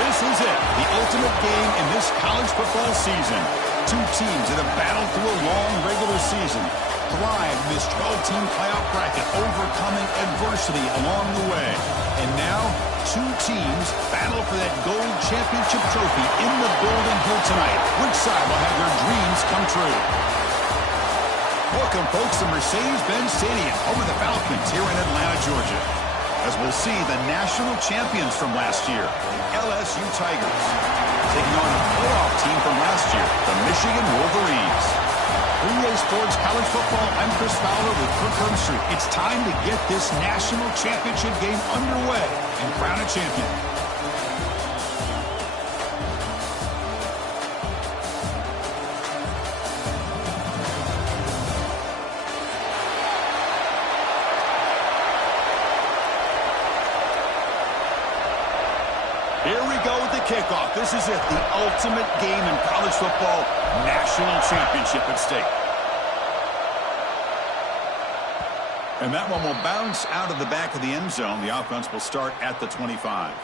This is it, the ultimate game in this college football season. Two teams that have battled through a long regular season, thrived in this 12-team playoff bracket, overcoming adversity along the way. And now, two teams battle for that gold championship trophy in the building here tonight. Which side will have their dreams come true? Welcome, folks, to Mercedes-Benz Stadium, home of the Falcons here in Atlanta, Georgia. As we'll see the national champions from last year, the LSU Tigers, taking on a playoff team from last year, the Michigan Wolverines. EA Sports College Football, I'm Chris Fowler with Kirk Herbstreit. It's time to get this national championship game underway and crown a champion. Here we go with the kickoff. This is it, the ultimate game in college football, national championship at stake. And that one will bounce out of the back of the end zone. The offense will start at the 25.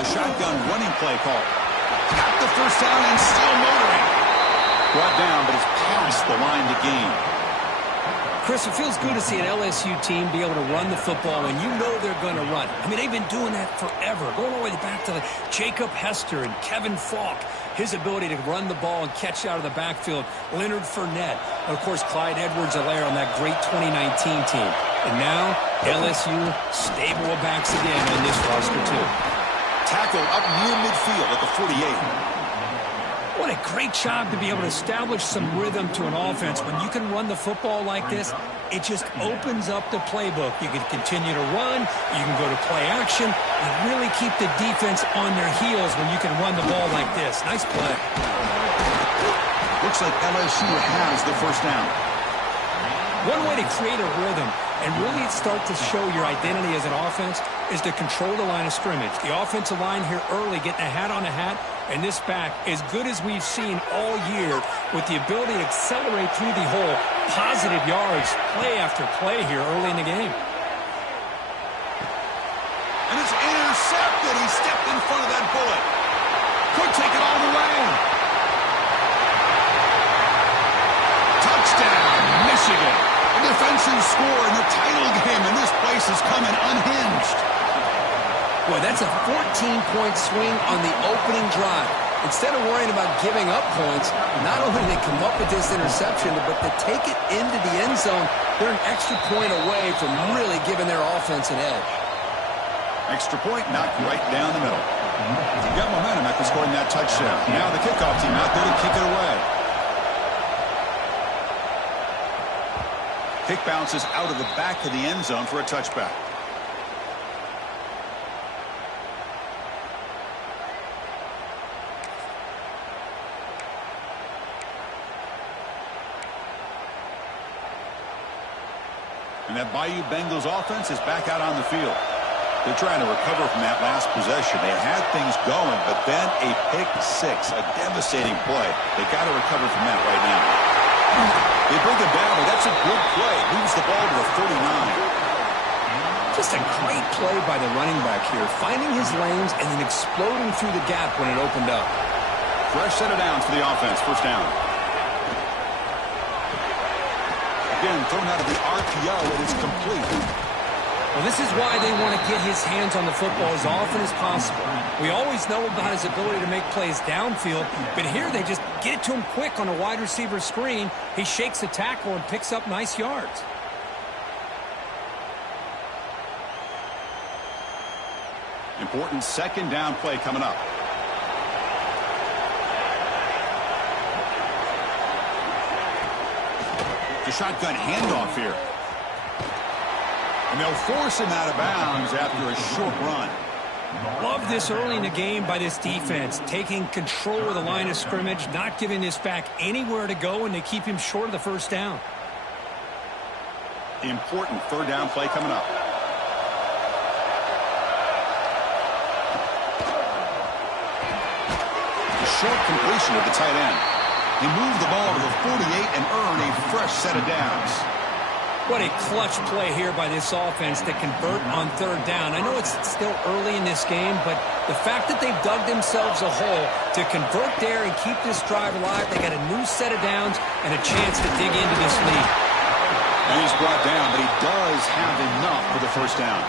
Shotgun running play call. Got the first down and still motoring. Brought down, but it's past the line to gain. Chris, it feels good to see an LSU team be able to run the football when you know they're going to run. I mean, they've been doing that forever, going all the way back to Jacob Hester and Kevin Falk. His ability to run the ball and catch out of the backfield. Leonard Fournette. And, of course, Clyde Edwards-Helaire on that great 2019 team. And now, LSU stable of backs again on this roster, too. Tackle up near midfield at the 48. What a great job to be able to establish some rhythm to an offense. When you can run the football like this, it just opens up the playbook. You can continue to run. You can go to play action. And really keep the defense on their heels when you can run the ball like this. Nice play. Looks like LSU has the first down. One way to create a rhythm and really start to show your identity as an offense is to control the line of scrimmage. The offensive line here early getting a hat on a hat, and this back as good as we've seen all year with the ability to accelerate through the hole. Positive yards, play after play here early in the game. And it's intercepted. He stepped in front of that bullet. Could take it all the way. Touchdown, Michigan. A defensive score in the title game, and this place is coming unhinged. Boy, that's a 14-point swing on the opening drive. Instead of worrying about giving up points, not only did they come up with this interception, but to take it into the end zone, they're an extra point away from really giving their offense an edge. Extra point knocked right down the middle. He got momentum after scoring that touchdown. Now the kickoff team out there to kick it away. Kick bounces out of the back of the end zone for a touchback. And that Bayou Bengals offense is back out on the field. They're trying to recover from that last possession. They had things going, but then a pick six, a devastating play. They got to recover from that right now. They bring it down, but that's a good play. Moves the ball to the 49. Just a great play by the running back here, finding his lanes and then exploding through the gap when it opened up. Fresh set of downs for the offense. First down. Again, thrown out of the RPO, and it's complete. Well, this is why they want to get his hands on the football as often as possible. We always know about his ability to make plays downfield, but here they just get it to him quick on a wide receiver screen. He shakes the tackle and picks up nice yards. Important second down play coming up. The shotgun handoff here. And they'll force him out of bounds after a short run. Love this early in the game by this defense, taking control of the line of scrimmage, not giving this back anywhere to go, and they keep him short of the first down. Important third down play coming up. short completion to the tight end. He moved the ball to the 48 and earned a fresh set of downs. What a clutch play here by this offense to convert on third down. I know it's still early in this game, but the fact that they've dug themselves a hole to convert there and keep this drive alive, they got a new set of downs and a chance to dig into this lead. And he's brought down, but he does have enough for the first down.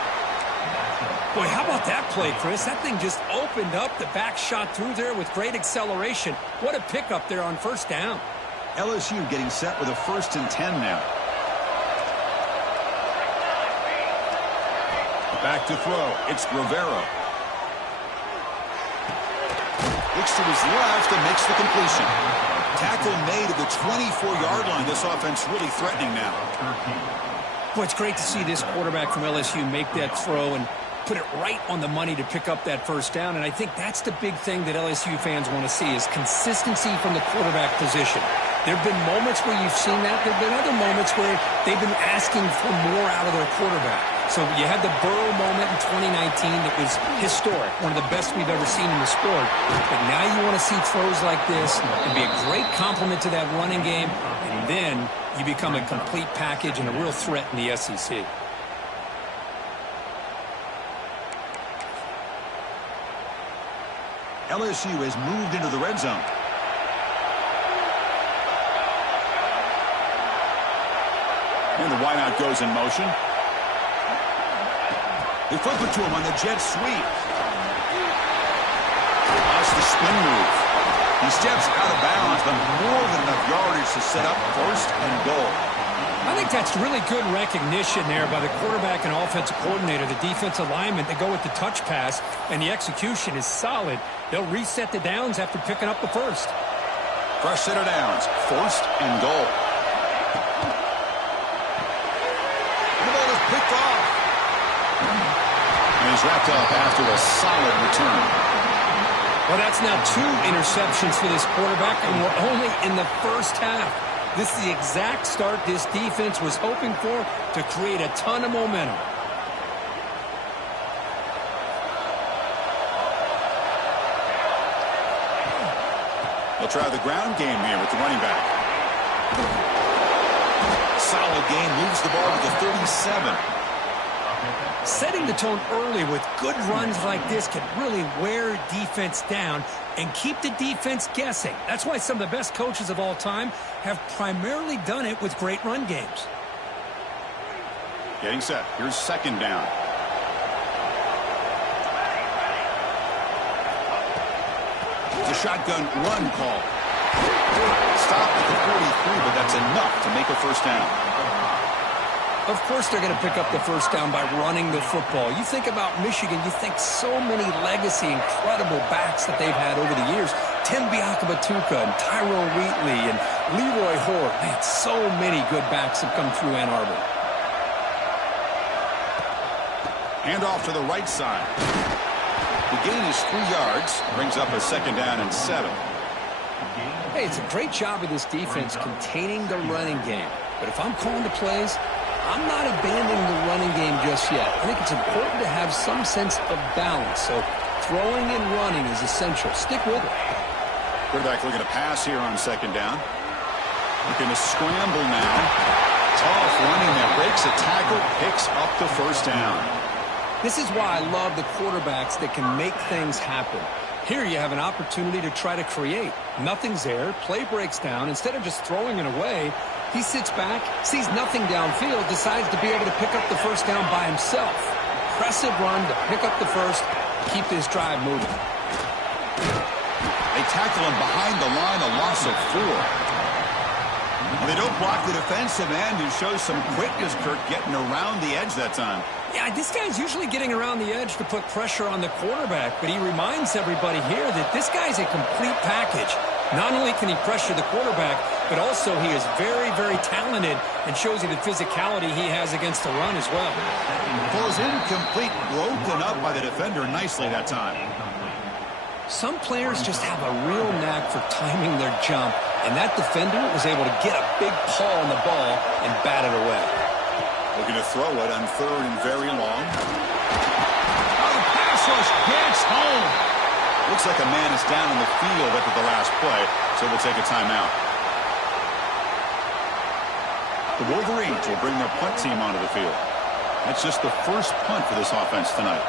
Boy, how about that play, Chris? That thing just opened up. The back shot through there with great acceleration. What a pickup there on first down. LSU getting set with a 1st and 10 now. Back to throw. It's Rivera. Looks to his left and makes the completion. Tackle made at the 24-yard line. This offense really threatening now. Boy, it's great to see this quarterback from LSU make that throw and put it right on the money to pick up that first down. And I think that's the big thing that LSU fans want to see is consistency from the quarterback position. There have been moments where you've seen that. There have been other moments where they've been asking for more out of their quarterback. So you had the Burrow moment in 2019 that was historic, one of the best we've ever seen in the sport. But now you want to see throws like this and be a great complement to that running game, and then you become a complete package and a real threat in the SEC. LSU has moved into the red zone. And the wideout goes in motion. They flip it to him on the jet sweep. That's the spin move. He steps out of bounds, but more than enough yardage to set up 1st and goal. I think that's really good recognition there by the quarterback and offensive coordinator, the defensive lineman, to go with the touch pass, and the execution is solid. They'll reset the downs after picking up the first. Fresh set of downs, 1st and goal. And the ball is picked off. And he's wrapped up after a solid return. Well, that's now 2 interceptions for this quarterback, and we're only in the first half. This is the exact start this defense was hoping for to create a ton of momentum. They'll try the ground game here with the running back. Solid game, moves the ball to the 37. Setting the tone early with good runs like this can really wear defense down and keep the defense guessing. That's why some of the best coaches of all time have primarily done it with great run games. Getting set. Here's 2nd down. It's a shotgun run call. Stop at the 43, but that's enough to make a first down. Of course they're going to pick up the first down by running the football. You think about Michigan, you think so many legacy, incredible backs that they've had over the years. Tim Biakabatuka and Tyrone Wheatley and Leroy Hoare. Man, so many good backs have come through Ann Arbor. Hand off to the right side. The gain is 3 yards. Brings up a 2nd down and 7. Hey, it's a great job of this defense containing the running game. But if I'm calling the plays, I'm not abandoning the running game just yet. I think it's important to have some sense of balance. So throwing and running is essential. Stick with it. Quarterback looking to pass here on 2nd down. Looking to scramble now. Tough running that breaks a tackle, picks up the first down. This is why I love the quarterbacks that can make things happen. Here you have an opportunity to try to create. Nothing's there. Play breaks down. Instead of just throwing it away, he sits back, sees nothing downfield, decides to be able to pick up the first down by himself. Impressive run to pick up the first, keep this drive moving. They tackle him behind the line, a loss of 4. Well, they don't block the defensive end, who shows some quickness, Kirk, getting around the edge that time. Yeah, this guy's usually getting around the edge to put pressure on the quarterback, but he reminds everybody here that this guy's a complete package. Not only can he pressure the quarterback, but also he is very, very talented and shows you the physicality he has against the run as well. Pulls incomplete, broken up by the defender nicely that time. Some players just have a real knack for timing their jump, and that defender was able to get a big paw on the ball and bat it away. Looking to throw it on 3rd and very long. Oh, the pass rush gets home. Looks like a man is down in the field after the last play, so we'll take a timeout. The Wolverines will bring their punt team onto the field. That's just the first punt for this offense tonight.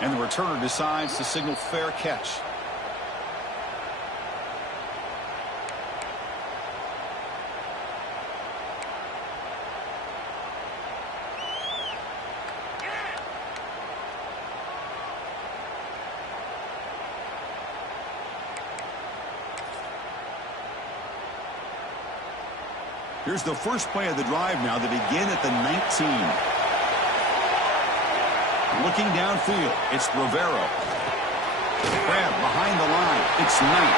And the returner decides to signal fair catch. Here's the first play of the drive now. They begin at the 19. Looking downfield, it's Rivero. Grab behind the line, it's Knight.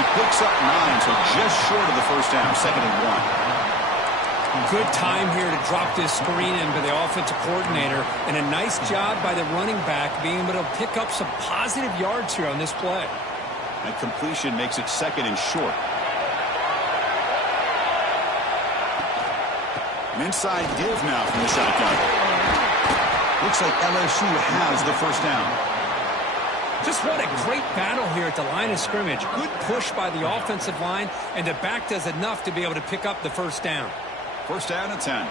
He picks up 9, so just short of the first down, 2nd and 1. Good time here to drop this screen in by the offensive coordinator, and a nice job by the running back being able to pick up some positive yards here on this play. That completion makes it 2nd and short. An inside give now from the shotgun. Looks like LSU has the first down. Just what a great battle here at the line of scrimmage. Good push by the offensive line, and the back does enough to be able to pick up the first down. First down and 10.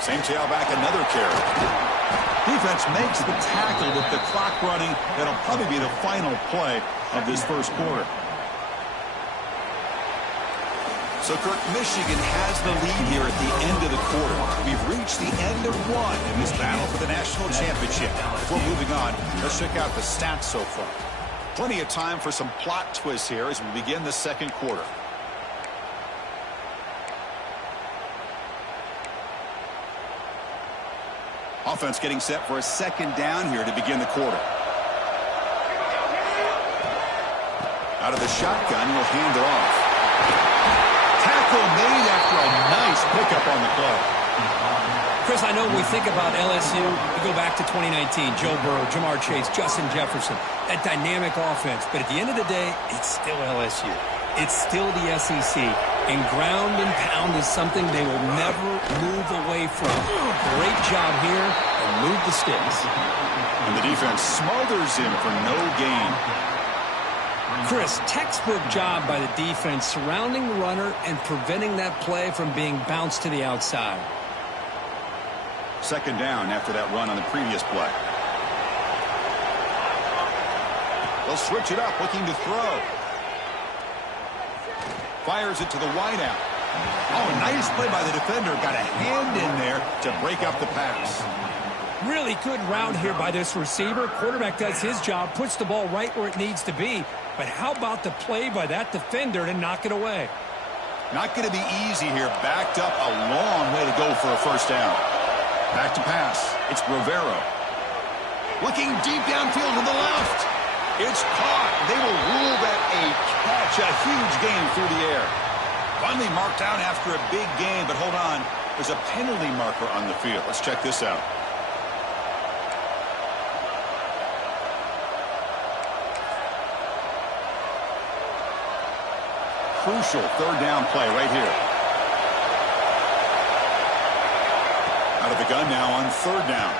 Same tailback, another carry. Defense makes the tackle with the clock running. That'll probably be the final play of this first quarter. So, Kirk, Michigan has the lead here at the end of the quarter. We've reached the end of one in this battle for the national championship. Before moving on, let's check out the stats so far. Plenty of time for some plot twists here as we begin the second quarter. Offense getting set for a second down here to begin the quarter. Out of the shotgun, he'll hand it off. Tackle made after a nice pickup on the play. Chris, I know when we think about LSU, we go back to 2019, Joe Burrow, Jamar Chase, Justin Jefferson, that dynamic offense. But at the end of the day, it's still LSU. It's still the SEC. And ground and pound is something they will never move away from. Great job here, and move the sticks. And the defense smothers him for no gain. Chris, textbook job by the defense surrounding the runner and preventing that play from being bounced to the outside. Second down after that run on the previous play. They'll switch it up, looking to throw. Fires it to the wideout. Oh, nice play by the defender. Got a hand in there to break up the pass. Really good route here by this receiver. Quarterback does his job, puts the ball right where it needs to be. But how about the play by that defender to knock it away? Not going to be easy here. Backed up a long way to go for a first down. Back to pass. It's Rivero. Looking deep downfield to the left. It's caught. They will rule that a catch. A huge gain through the air. Finally marked out after a big gain, but hold on. There's a penalty marker on the field. Let's check this out. Crucial third down play right here. Out of the gun now on third down.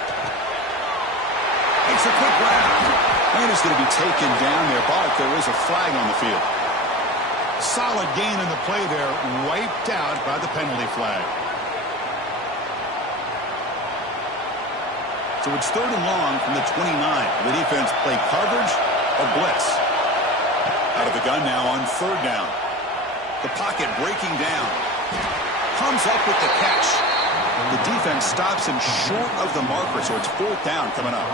Makes a quick grab. And is going to be taken down there, but there is a flag on the field. Solid gain in the play there, wiped out by the penalty flag. So it's third and long from the 29. The defense play coverage or blitz. Out of the gun now on third down. The pocket breaking down. Comes up with the catch. The defense stops him short of the marker, so it's fourth down coming up.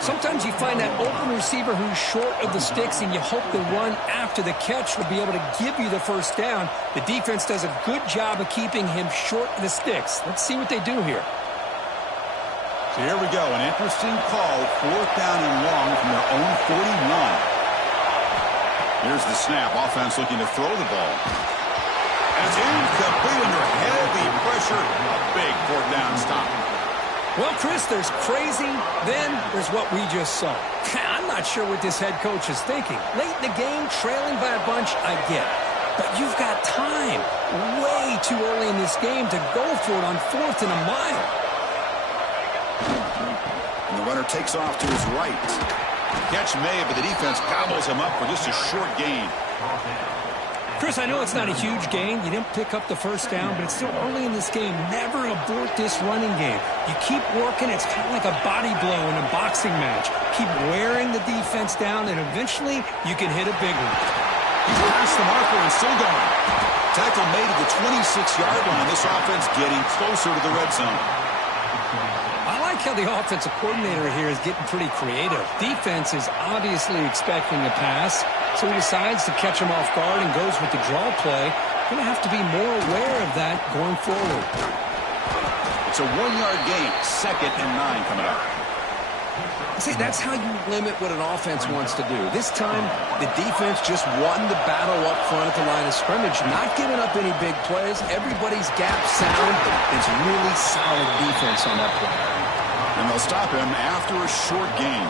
Sometimes you find that open receiver who's short of the sticks, and you hope the run after the catch will be able to give you the first down. The defense does a good job of keeping him short of the sticks. Let's see what they do here. So here we go. An interesting call. Fourth down and long from their own 41. Here's the snap. Offense looking to throw the ball. And it's incomplete under heavy pressure. A big fourth down stop. Well, Chris, there's crazy, then there's what we just saw. I'm not sure what this head coach is thinking. Late in the game, trailing by a bunch, I get it. But you've got time, way too early in this game to go for it on 4th and a mile. And the runner takes off to his right. Catch made, but the defense gobbles him up for just a short gain. Chris, I know it's not a huge gain. You didn't pick up the first down, but it's still early in this game. Never abort this running game. You keep working. It's kind of like a body blow in a boxing match. Keep wearing the defense down, and eventually you can hit a big one. He's past the marker and still going. Tackle made at the 26-yard line. This offense getting closer to the red zone. I like how the offensive coordinator here is getting pretty creative. Defense is obviously expecting a pass, so he decides to catch him off guard and goes with the draw play. Going to have to be more aware of that going forward. It's a 1-yard gain. 2nd and 9 coming up. See, that's how you limit what an offense wants to do. This time, the defense just won the battle up front at the line of scrimmage, not giving up any big plays. Everybody's gap sound. It's really solid defense on that play. And they'll stop him after a short gain.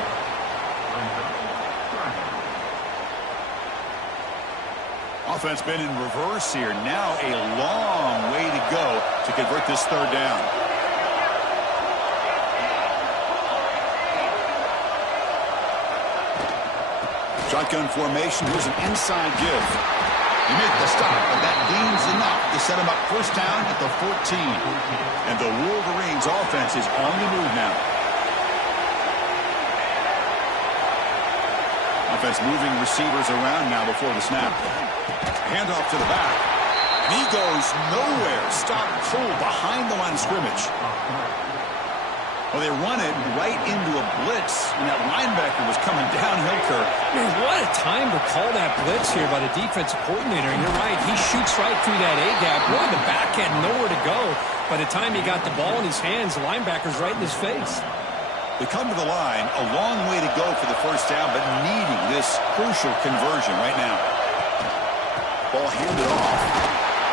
Offense been in reverse here. Now a long way to go to convert this 3rd down. Shotgun formation. Here's an inside give. You make the stop, but that gains enough to set him up 1st down at the 14. And the Wolverines offense is on the move now. Offense moving receivers around now before the snap. Handoff to the back. And he goes nowhere. Stopped cold behind the line of scrimmage. Well, they run it right into a blitz, and that linebacker was coming downhill, Kirk. Man, what a time to call that blitz here by the defensive coordinator. And you're right, he shoots right through that A-gap. Really, the back had nowhere to go. By the time he got the ball in his hands, the linebacker's right in his face. They come to the line, a long way to go for the 1st down, but needing this crucial conversion right now. Ball handed off.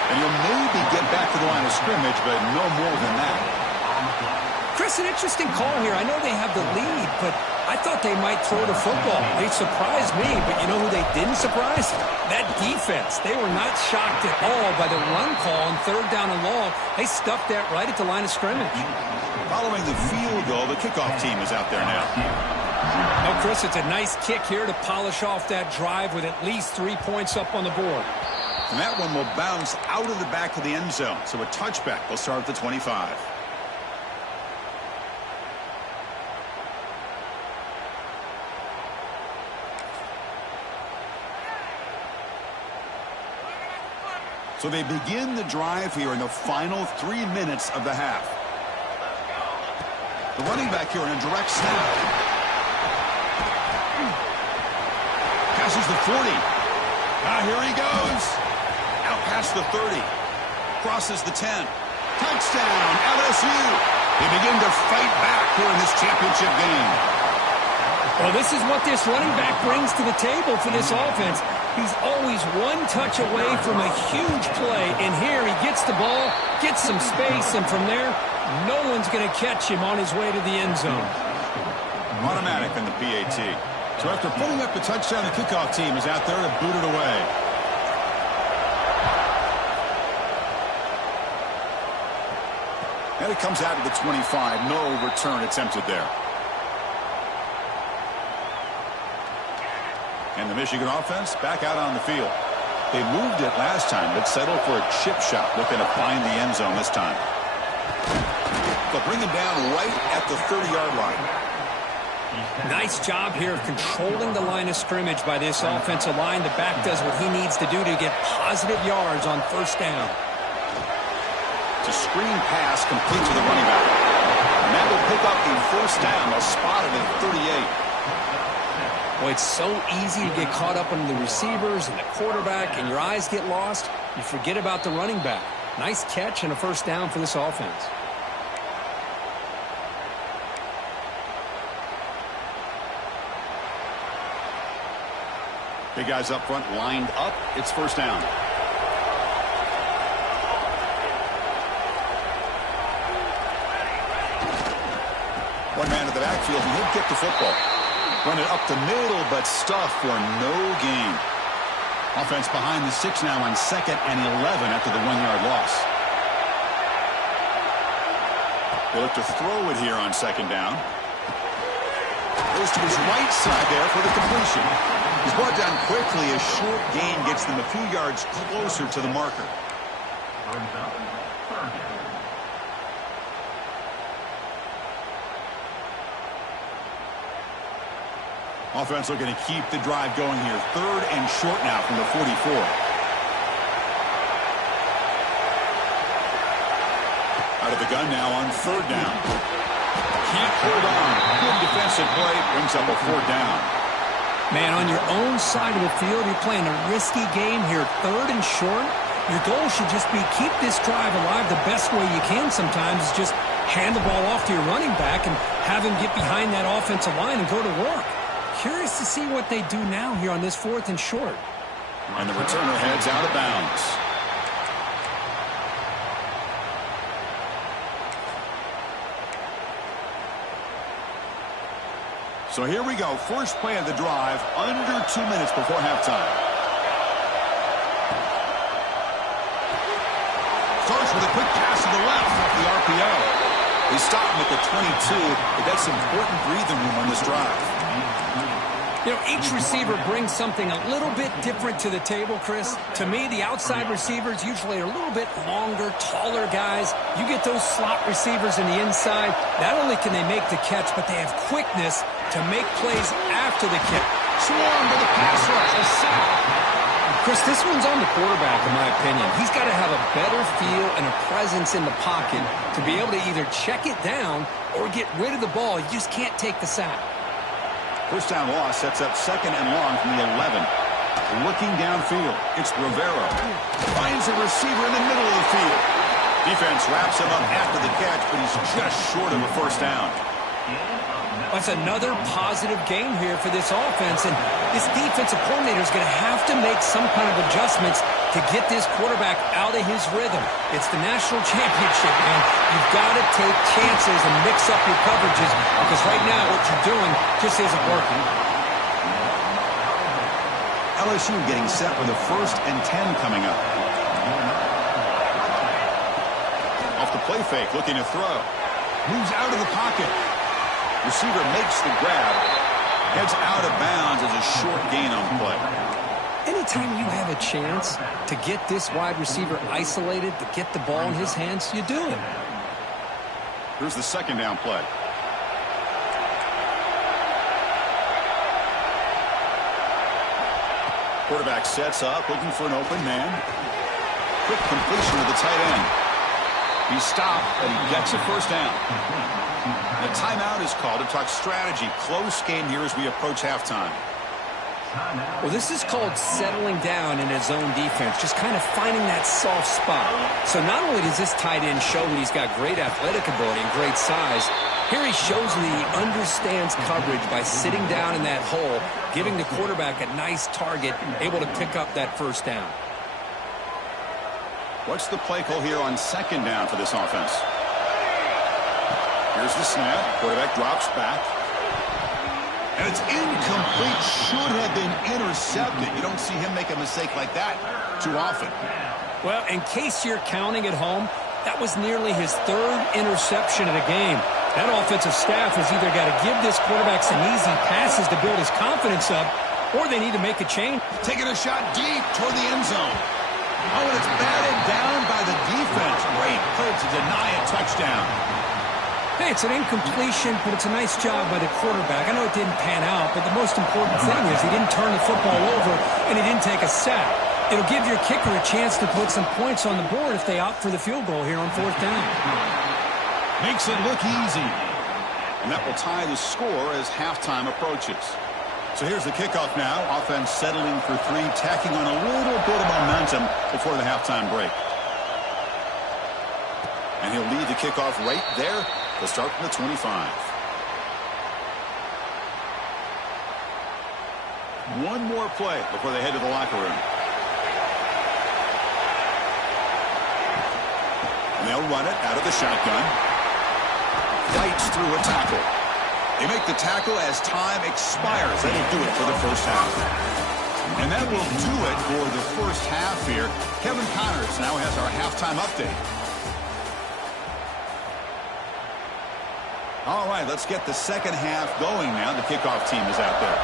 And you'll maybe get back to the line of scrimmage, but no more than that. Chris, an interesting call here. I know they have the lead, but I thought they might throw the football. They surprised me, but you know who they didn't surprise? That defense. They were not shocked at all by the run call on 3rd down and long. They stuffed that right at the line of scrimmage. Following the field goal, the kickoff team is out there now. Oh, Chris, it's a nice kick here to polish off that drive with at least 3 points up on the board. And that one will bounce out of the back of the end zone. So a touchback will start at the 25. So they begin the drive here in the final 3 minutes of the half. The running back here in a direct snap. Passes the 40. Here he goes. Out past the 30. Crosses the 10. Touchdown, LSU. They begin to fight back here in this championship game. Well, this is what this running back brings to the table for this offense. He's always one touch away from a huge play, and here he gets the ball, gets some space, and from there, no one's going to catch him on his way to the end zone. Automatic in the PAT. So after putting up the touchdown, the kickoff team is out there to boot it away. And it comes out to the 25. No return attempted there. And the Michigan offense back out on the field. They moved it last time, but settled for a chip shot, looking to find the end zone this time. They'll bring him down right at the 30-yard line. Nice job here of controlling the line of scrimmage by this offensive line. The back does what he needs to do to get positive yards on 1st down. It's a screen pass complete to the running back. And that will pick up the 1st down. They'll spot it at 38. Boy, it's so easy to get caught up on the receivers and the quarterback, and your eyes get lost. You forget about the running back. Nice catch and a 1st down for this offense. Big guys up front lined up. It's 1st down. One man at the backfield, and he'll get the football. Run it up the middle, but stuffed for no gain. Offense behind the 6 now on 2nd and 11 after the 1-yard loss. They look to throw it here on 2nd down. Goes to his right side there for the completion. He's brought down quickly. A short gain gets them a few yards closer to the marker. Offense looking to keep the drive going here. 3rd and short now from the 44. Out of the gun now on 3rd down. Can't hold on. Good defensive play. Brings up a 4th down. Man, on your own side of the field, you're playing a risky game here. 3rd and short. Your goal should just be keep this drive alive the best way you can sometimes is just hand the ball off to your running back and have him get behind that offensive line and go to work. Curious to see what they do now here on this 4th and short. And the returner heads out of bounds. So here we go. First play of the drive, under 2 minutes before halftime. Starts with a quick pass to the left off the RPO. They stop him at the 22, but that's important breathing room on this drive. You know, each receiver brings something a little bit different to the table, Chris. To me, the outside receivers usually are a little bit longer, taller guys. You get those slot receivers in the inside. Not only can they make the catch, but they have quickness to make plays after the kick. Swarmed by the pass rush. A sack. Chris, this one's on the quarterback, in my opinion. He's got to have a better feel and a presence in the pocket to be able to either check it down or get rid of the ball. You just can't take the sack. First down loss sets up 2nd and long from the 11. Looking downfield, it's Rivera. Finds a receiver in the middle of the field. Defense wraps him up after the catch, but he's just short of a first down. That's another positive game here for this offense, and this defensive coordinator is going to have to make some kind of adjustments to get this quarterback out of his rhythm. It's the national championship, man. You've got to take chances and mix up your coverages because right now what you're doing just isn't working. LSU getting set with a 1st and 10 coming up. Off the play fake, looking to throw. Moves out of the pocket. Receiver makes the grab. Heads out of bounds as a short gain on the play. Anytime you have a chance to get this wide receiver isolated, to get the ball in his hands, you do it. Here's the 2nd down play. Quarterback sets up, looking for an open man. Quick completion to the tight end. He stopped, but he gets a first down. The timeout is called to talk strategy. Close game here as we approach halftime. Well, this is called settling down in his own defense, just kind of finding that soft spot. So not only does this tight end show that he's got great athletic ability and great size, here he shows that he understands coverage by sitting down in that hole, giving the quarterback a nice target, able to pick up that first down. What's the play call here on 2nd down for this offense? Here's the snap. Quarterback drops back. And it's incomplete. Should have been intercepted. You don't see him make a mistake like that too often. Well, in case you're counting at home, that was nearly his 3rd interception of the game. That offensive staff has either got to give this quarterback some easy passes to build his confidence up, or they need to make a change. Taking a shot deep toward the end zone. Oh, and it's batted down by the defense. Great play to deny a touchdown. Hey, it's an incompletion, but it's a nice job by the quarterback. I know it didn't pan out, but the most important thing is he didn't turn the football over and he didn't take a sack. It'll give your kicker a chance to put some points on the board if they opt for the field goal here on 4th down. Makes it look easy. And that will tie the score as halftime approaches. So here's the kickoff now. Offense settling for 3, tacking on a little bit of momentum before the halftime break. And he'll lead the kickoff right there. They'll start from the 25. One more play before they head to the locker room. And they'll run it out of the shotgun. Fights through a tackle. They make the tackle as time expires. That'll do it for the first half. And that will do it for the first half here. Kevin Connors now has our halftime update. All right, let's get the second half going now. The kickoff team is out there.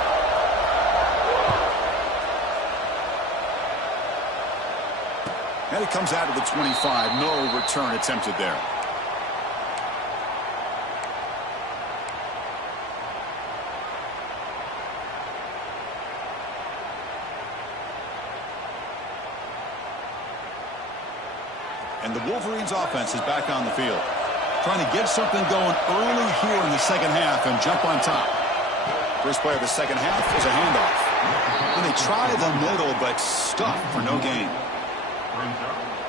And it comes out to the 25. No return attempted there. And the Wolverines offense is back on the field. Trying to get something going early here in the second half and jump on top. First play of the second half is a handoff. And they try the middle, but stuck for no gain.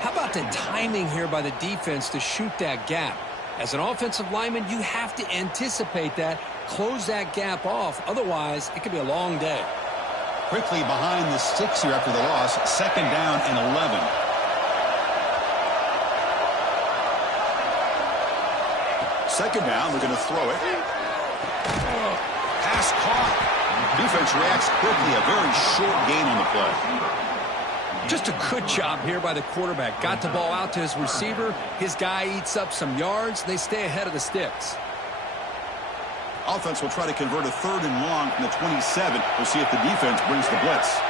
How about the timing here by the defense to shoot that gap? As an offensive lineman, you have to anticipate that, close that gap off. Otherwise, it could be a long day. Quickly behind the sticks here after the loss. Second down and 11. Second down, we're going to throw it. Pass caught. Defense reacts quickly. A very short gain on the play. Just a good job here by the quarterback. Got the ball out to his receiver. His guy eats up some yards. They stay ahead of the sticks. Offense will try to convert a third and long from the 27. We'll see if the defense brings the blitz.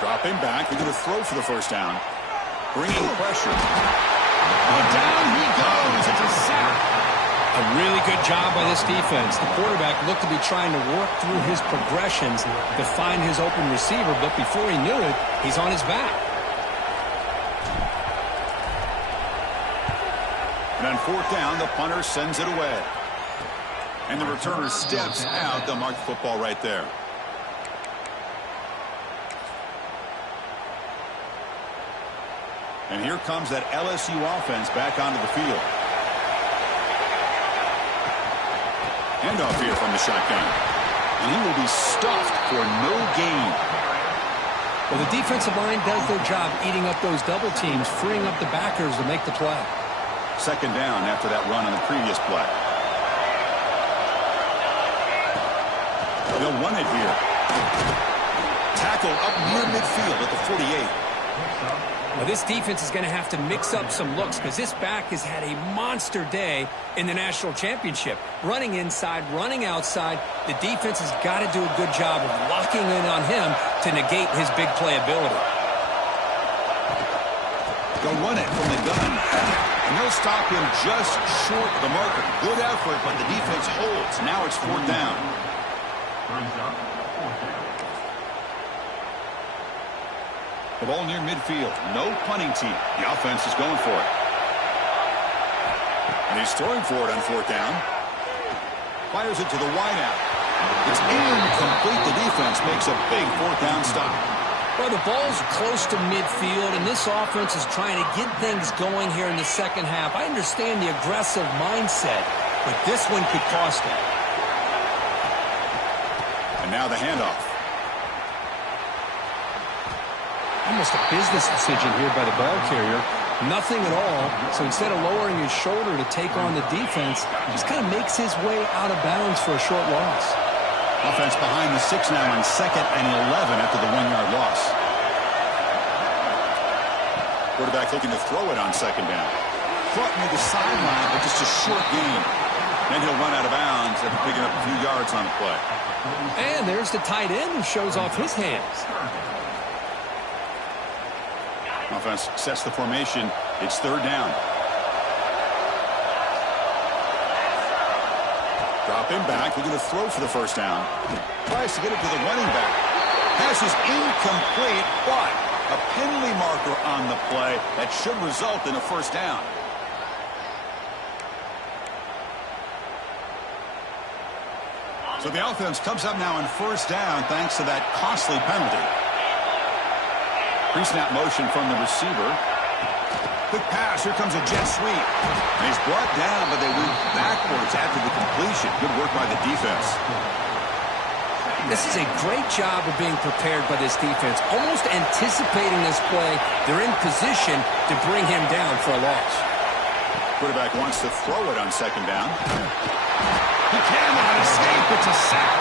Dropping back. They're going to throw for the first down. Bringing pressure. And down he goes. It's a sack. A really good job by this defense. The quarterback looked to be trying to work through his progressions to find his open receiver, but before he knew it, he's on his back. And on fourth down, the punter sends it away. And the returner steps out. They'll mark the football right there. And here comes that LSU offense back onto the field. Handoff here from the shotgun. And he will be stuffed for no gain. Well, the defensive line does their job eating up those double teams, freeing up the backers to make the play. Second down after that run on the previous play. They'll run it here. Tackle up near midfield at the 48. Well, this defense is going to have to mix up some looks because this back has had a monster day in the national championship. Running inside, running outside. The defense has got to do a good job of locking in on him to negate his big play ability. They'll run it from the gun. And they'll stop him just short of the marker. Good effort, but the defense holds. Now it's fourth down. The ball near midfield. No punting team. The offense is going for it. And he's throwing for it on fourth down. Fires it to the wideout. It's incomplete. The defense makes a big fourth down stop. Well, the ball's close to midfield, and this offense is trying to get things going here in the second half. I understand the aggressive mindset, but this one could cost them. And now the handoff. Almost a business decision here by the ball carrier. Nothing at all. So instead of lowering his shoulder to take on the defense, just kind of makes his way out of bounds for a short loss. Offense behind the 6 now on second and 11 after the 1-yard loss. Quarterback looking to throw it on second down. Caught near the sideline, but just a short gain. Then he'll run out of bounds after picking up a few yards on the play. And there's the tight end who shows off his hands. Offense sets the formation. It's third down. Dropping back. We're going to throw for the first down. Tries to get it to the running back. Pass is incomplete, but a penalty marker on the play that should result in a first down. So the offense comes up now on first down thanks to that costly penalty. Pre-snap motion from the receiver. Quick pass. Here comes a jet sweep. And he's brought down, but they went backwards after the completion. Good work by the defense. This is a great job of being prepared by this defense, almost anticipating this play. They're in position to bring him down for a loss. Quarterback wants to throw it on second down. He cannot escape. It's a sack.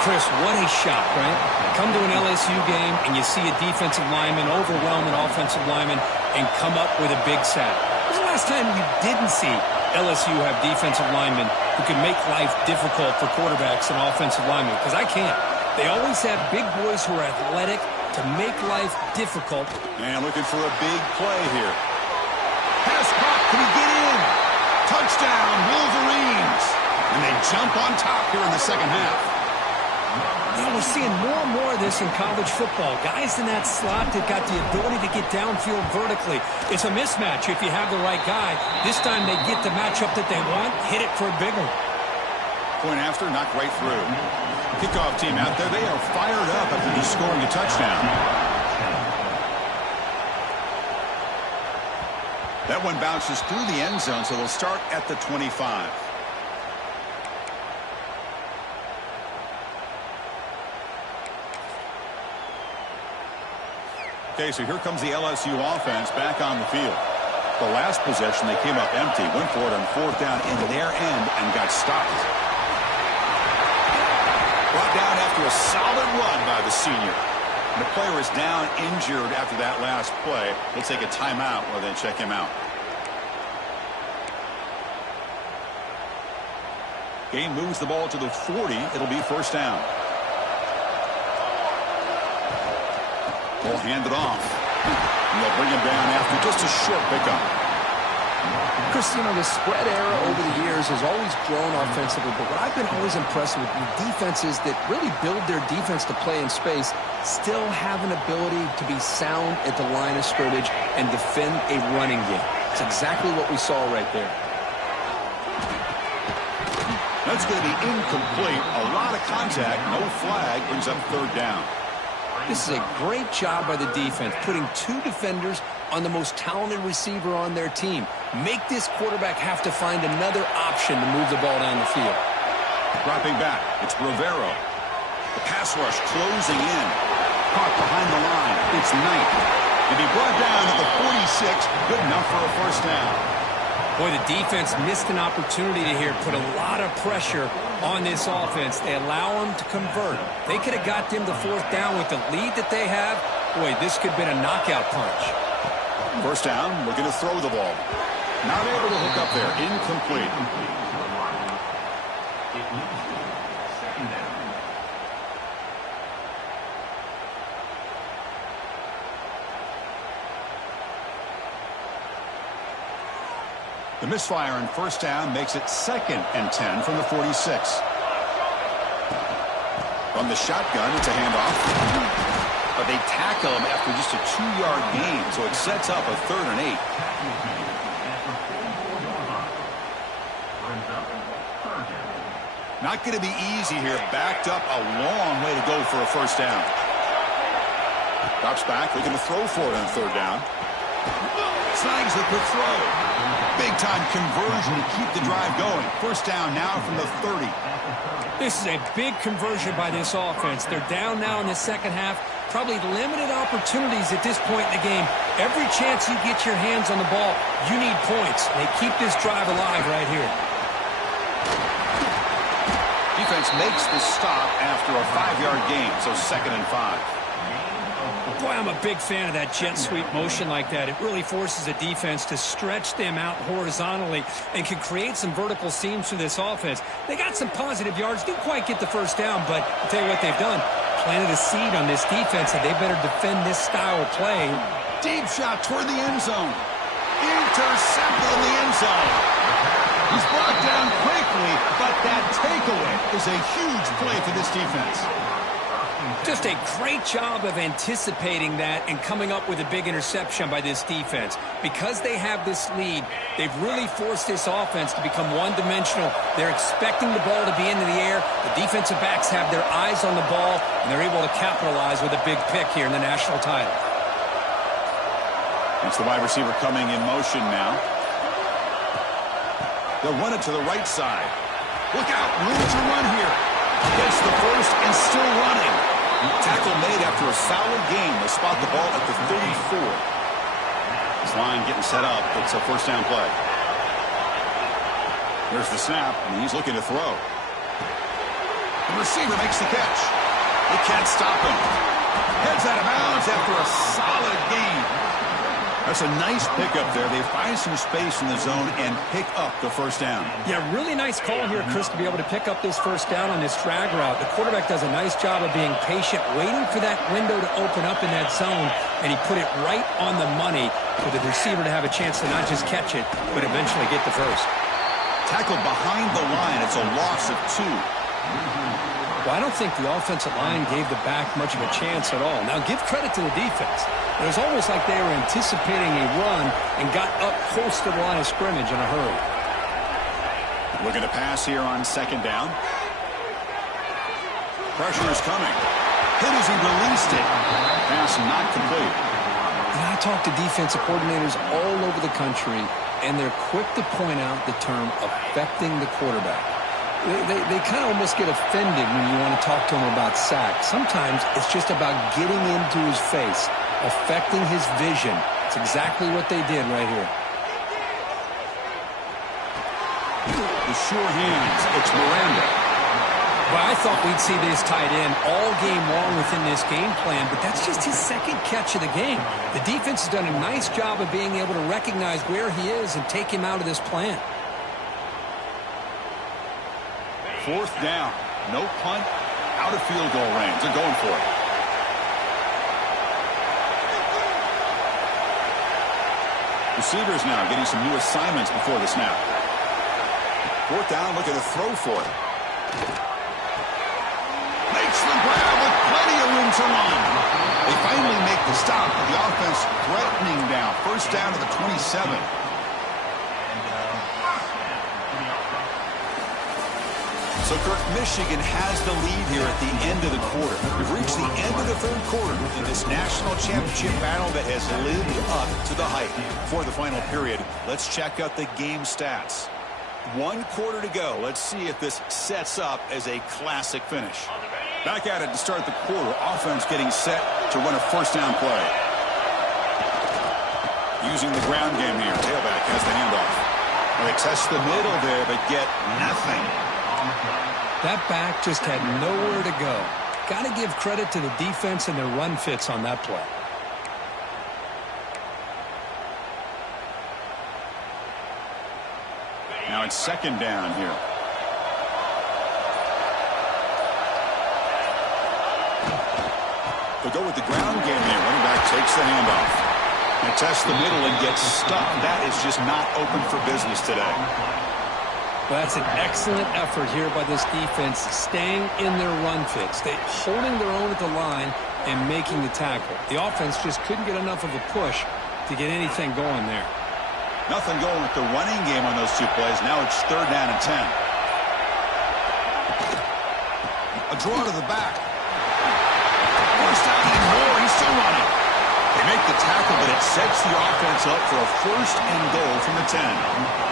Chris, what a shot, right? Come to an LSU game and you see a defensive lineman overwhelm an offensive lineman and come up with a big sack. When was the last time you didn't see LSU have defensive linemen who can make life difficult for quarterbacks and offensive linemen? Because I can't. They always have big boys who are athletic to make life difficult. And looking for a big play here. Pass caught. Can he get in? Touchdown, Wolverines. And they jump on top here in the second half. You know, we're seeing more and more of this in college football. Guys in that slot that got the ability to get downfield vertically. It's a mismatch if you have the right guy. This time they get the matchup that they want, hit it for a big one. Point after, knocked right through. Kickoff team out there. They are fired up after just scoring a touchdown. That one bounces through the end zone, so they'll start at the 25. Okay, so here comes the LSU offense back on the field. The last possession, they came up empty, went for it on fourth down in their end and got stopped. Brought down after a solid run by the senior. And the player is down injured after that last play. We'll take a timeout while they check him out. Game moves the ball to the 40. It'll be first down. Ball handed off. And they'll bring him down after just a short pickup. Chris, you know, the spread era over the years has always grown offensively, but what I've been always impressed with defenses that really build their defense to play in space still have an ability to be sound at the line of scrimmage and defend a running game. It's exactly what we saw right there. That's going to be incomplete. A lot of contact. No flag. Brings up third down. This is a great job by the defense, putting two defenders on the most talented receiver on their team. Make this quarterback have to find another option to move the ball down the field. Dropping back. It's Rivero. The pass rush closing in. Caught behind the line. It's Knight. And he brought down at the 46. Good enough for a first down. Boy, the defense missed an opportunity to here, put a lot of pressure on this offense. They allow them to convert. They could have got them to fourth down with the lead that they have. Boy, this could have been a knockout punch. First down, looking to throw the ball. Not able to hook up there. Incomplete. The misfire on first down makes it 2nd and 10 from the 46. From the shotgun, it's a handoff. But they tackle him after just a 2-yard gain, so it sets up a 3rd and 8. Not going to be easy here. Backed up a long way to go for a first down. Drops back, looking to throw for it on 3rd down. Snags the quick throw. Big-time conversion to keep the drive going. First down now from the 30. This is a big conversion by this offense. They're down now in the second half. Probably limited opportunities at this point in the game. Every chance you get your hands on the ball, you need points. They keep this drive alive right here. Defense makes the stop after a 5-yard gain, so 2nd and 5. Boy, I'm a big fan of that jet sweep motion like that. It really forces a defense to stretch them out horizontally and can create some vertical seams for this offense. They got some positive yards. Didn't quite get the first down, but I'll tell you what they've done. Planted a seed on this defense, and they better defend this style of play. Deep shot toward the end zone. Intercepted in the end zone. He's brought down quickly, but that takeaway is a huge play for this defense. Just a great job of anticipating that and coming up with a big interception by this defense. Because they have this lead, they've really forced this offense to become one-dimensional. They're expecting the ball to be into the air. The defensive backs have their eyes on the ball, and they're able to capitalize with a big pick here in the national title. It's the wide receiver coming in motion now. They'll run it to the right side. Look out, room to run here. Gets the first and still running. Tackle made after a solid game. They spot the ball at the 34. This line getting set up. It's a first down play. There's the snap, and he's looking to throw. The receiver makes the catch. They can't stop him. Heads out of bounds after a solid game. That's a nice pickup there. They find some space in the zone and pick up the first down. Yeah, really nice call here, Chris, to be able to pick up this first down on this drag route. The quarterback does a nice job of being patient, waiting for that window to open up in that zone, and he put it right on the money for the receiver to have a chance to not just catch it, but eventually get the first. Tackled behind the line. It's a loss of 2. Well, I don't think the offensive line gave the back much of a chance at all. Now, give credit to the defense. It was almost like they were anticipating a run and got up close to the line of scrimmage in a hurry. Looking to pass here on second down. Pressure is coming. Hit as he released it. Pass not complete. And I talk to defensive coordinators all over the country, and they're quick to point out the term affecting the quarterback. They kind of almost get offended when you want to talk to them about sacks. Sometimes it's just about getting into his face, affecting his vision. It's exactly what they did right here. The sure hands. It's Miranda. Well, I thought we'd see this tight end all game long within this game plan, but that's just his second catch of the game. The defense has done a nice job of being able to recognize where he is and take him out of this plan. Fourth down. No punt. Out of field goal range. They're going for it. Receivers now getting some new assignments before the snap. Fourth down, looking to throw for it. Makes the grab with plenty of room to run. They finally make the stop, but the offense threatening down. First down to the 27. So, Kirk, Michigan has the lead here at the end of the quarter. We've reached the end of the third quarter in this national championship battle that has lived up to the hype. For the final period, let's check out the game stats. 1 quarter to go. Let's see if this sets up as a classic finish. Back at it to start the quarter. Offense getting set to run a first down play. Using the ground game here. Tailback has the handoff. They test the middle there, but get nothing. That back just had nowhere to go. Got to give credit to the defense and their run fits on that play. Now it's second down here. They'll go with the ground game here. Running back takes the handoff. They test the middle and gets stuck. That is just not open for business today. Well, that's an excellent effort here by this defense, staying in their run fits. They holding their own at the line and making the tackle. The offense just couldn't get enough of a push to get anything going there. Nothing going with the running game on those 2 plays. Now it's third down and 10. A draw to the back. First down and more. He's still running. They make the tackle, but it sets the offense up for a first and goal from the 10.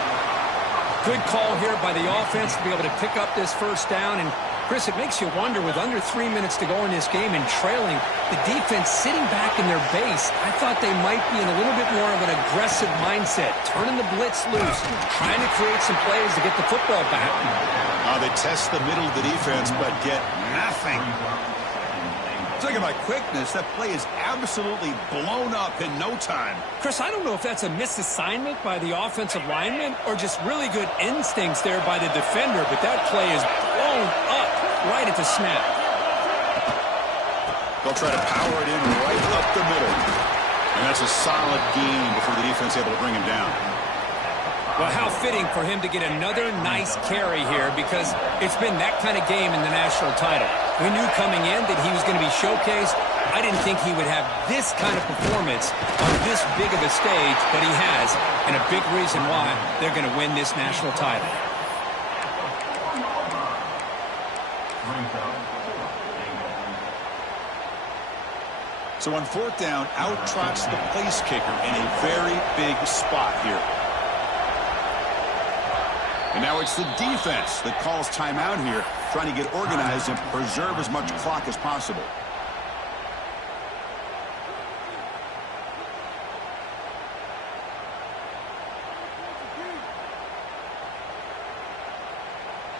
Good call here by the offense to be able to pick up this first down. And, Chris, it makes you wonder, with under 3 minutes to go in this game and trailing, the defense sitting back in their base, I thought they might be in a little bit more of an aggressive mindset, turning the blitz loose, trying to create some plays to get the football back. They test the middle of the defense, but get nothing. Talking about quickness, that play is absolutely blown up in no time. Chris, I don't know if that's a misassignment by the offensive lineman or just really good instincts there by the defender, but that play is blown up right at the snap. They'll try to power it in right up the middle. And that's a solid gain before the defense is able to bring him down. Well, how fitting for him to get another nice carry here, because it's been that kind of game in the national title. We knew coming in that he was going to be showcased. I didn't think he would have this kind of performance on this big of a stage, but he has, and a big reason why they're going to win this national title. So on fourth down, out trots the place kicker in a very big spot here. And now it's the defense that calls timeout here trying to get organized and preserve as much clock as possible.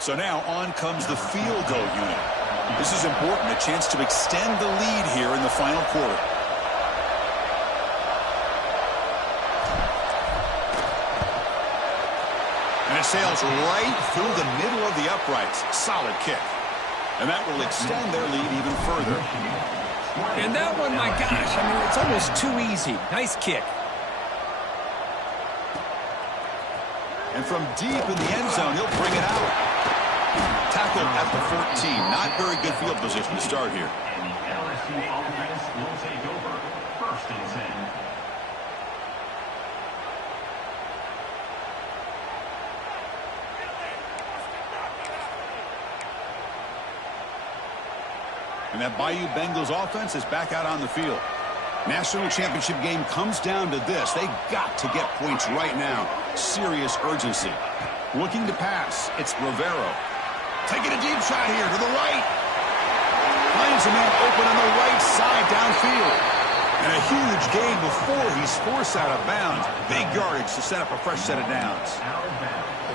So now on comes the field goal unit. This is important, a chance to extend the lead here in the final quarter. And it sails right through the middle of the uprights. Solid kick. And that will extend their lead even further. And that one, my gosh, I mean, it's almost too easy. Nice kick. And from deep in the end zone, he'll bring it out. Tackled at the 14. Not very good field position to start here. And the LSU offense will take over. 1st and 10. And that Bayou Bengals offense is back out on the field. National championship game comes down to this. They got to get points right now. Serious urgency. Looking to pass. It's Rivero. Taking a deep shot here to the right. Finds a man open on the right side downfield. And a huge gain before he's forced out of bounds. Big yardage to set up a fresh set of downs.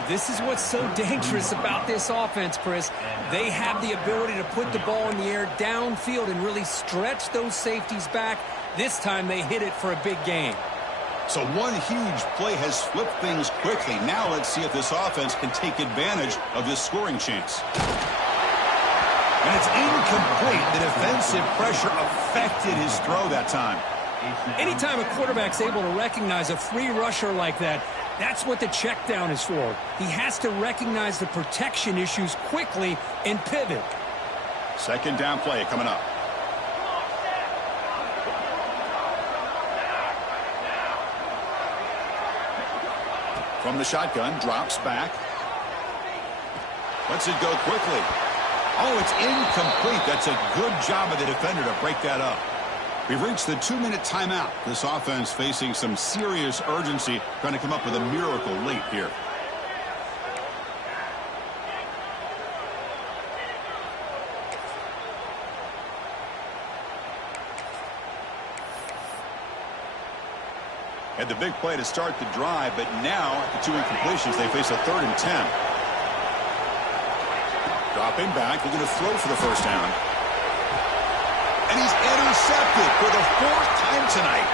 This is what's so dangerous about this offense, Chris. They have the ability to put the ball in the air downfield and really stretch those safeties back. This time they hit it for a big gain. So one huge play has flipped things quickly. Now let's see if this offense can take advantage of this scoring chance. And it's incomplete. The defensive pressure affected his throw that time. Anytime a quarterback's able to recognize a free rusher like that, that's what the check down is for. He has to recognize the protection issues quickly and pivot. 2nd down play coming up. From the shotgun, drops back. Lets it go quickly. Oh, it's incomplete. That's a good job of the defender to break that up. We've reached the 2-minute timeout. This offense facing some serious urgency, trying to come up with a miracle late here. Had the big play to start the drive, but now, the 2 incompletions, they face a 3rd and 10. Dropping back, looking to throw for the 1st down. And he's intercepted for the 4th time tonight.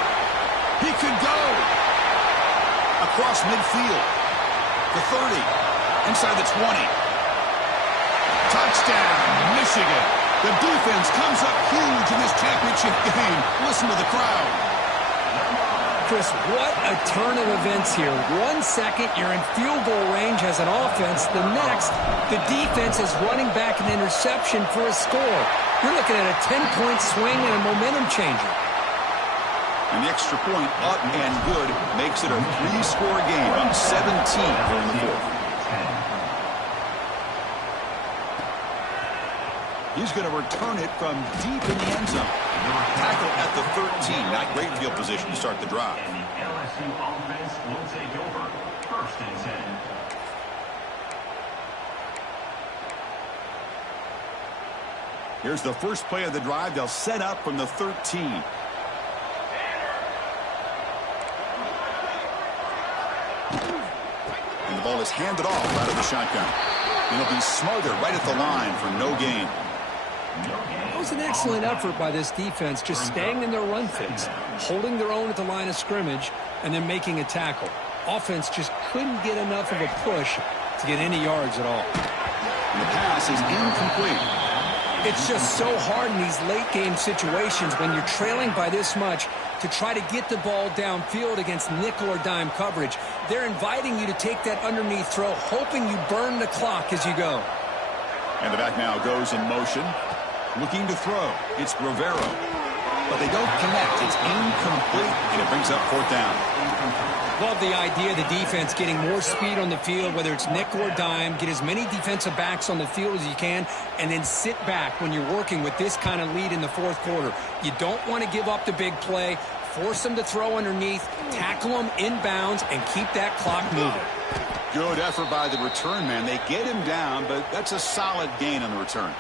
He could go across midfield. The 30, inside the 20. Touchdown, Michigan. The defense comes up huge in this championship game. Listen to the crowd. Chris, what a turn of events here. 1 second, you're in field goal range as an offense. The next, the defense is running back an interception for a score. You're looking at a 10-point swing and a momentum changer. And the extra point, up and good, makes it a 3-score game on 17 here in the 4th. He's going to return it from deep in the end zone. Tackle at the 13. Not great field position to start the drive. And the LSU offense will take over. 1st and 10. Here's the first play of the drive. They'll set up from the 13. And the ball is handed off out of the shotgun. And it'll be smothered right at the line for no gain. That was an excellent effort by this defense, just staying in their run fix, holding their own at the line of scrimmage, and then making a tackle. Offense just couldn't get enough of a push to get any yards at all. And the pass is incomplete. It's just so hard in these late-game situations when you're trailing by this much to try to get the ball downfield against nickel or dime coverage. They're inviting you to take that underneath throw, hoping you burn the clock as you go. And the back now goes in motion. Looking to throw. It's Rivero. But they don't connect. It's incomplete, and it brings up 4th down. Love the idea of the defense getting more speed on the field, whether it's nickel or dime, get as many defensive backs on the field as you can, and then sit back when you're working with this kind of lead in the 4th quarter. You don't want to give up the big play, force them to throw underneath, tackle them inbounds, and keep that clock moving. Good effort by the return man. They get him down, but that's a solid gain on the return.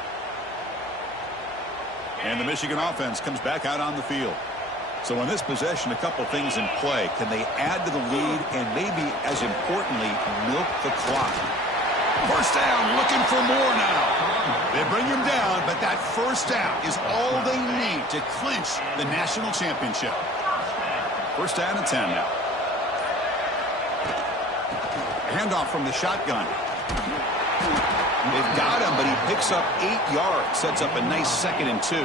And the Michigan offense comes back out on the field. So in this possession, a couple things in play. Can they add to the lead and maybe, as importantly, milk the clock? First down, looking for more now. They bring him down, but that first down is all they need to clinch the national championship. First down and 10 now. Handoff from the shotgun. They've got him, but he picks up 8 yards. Sets up a nice 2nd and 2.